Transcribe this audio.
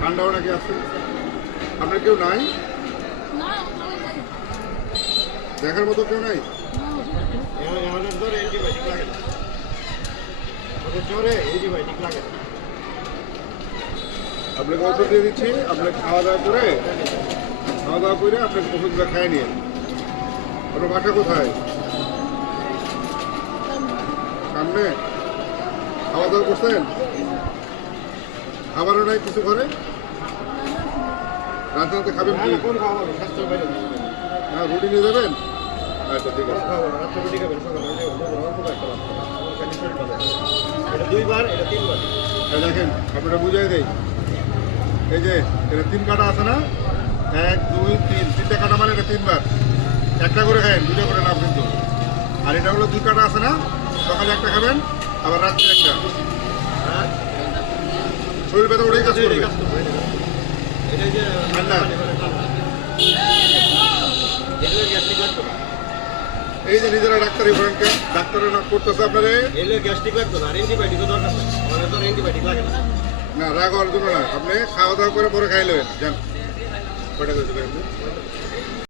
ঠান্ডাও নাকি আছে? আপনার কেউ নাই? দেখার মতো কেউ নাই? আপনাকে ওষুধ দিয়ে দিচ্ছি, আপনি খাওয়া দাওয়া করে আপনাকে ওষুধগুলো খাইয়ে নিয়ে। আপনার বাসা কোথায়? সামনে? খাওয়া দাওয়া করছেন? খাবারও নাই কিছু করে? রাতে রাতে খাবেন কি? হ্যাঁ, রুটি নিয়ে যাবেন? আচ্ছা, ঠিক আছে। দেখেন, আপনারা বুঝাই দেয়, এই যে এটা 3 কাটা আছে না, 1 2 3, 3টে কাটা মানে এটা 3 বার। একটা করে খাবেন, 2টা করে নাম কিন্তু। আর এটা হলো 2 কাটা আছে না, সকালে একটা খাবেন, আবার রাত্রে একটা। শরীর ব্যথা ওটাই কাজ করবে। ঠান্ডা এই যে নিজেরা ডাক্তারি করেন, ডাক্তারের করতেছে আপনারে গ্যাস্ট্রিক লাগতো না, অ্যান্টিবায়োটিকও দরকার নেই, আমাদের তো অ্যান্টিবায়োটিক লাগে না। না, রাগ হওয়ার জন্য না, আপনি খাওয়া দাওয়া করে পরে খাইলেন। যান, কয়টা করে দেবেন?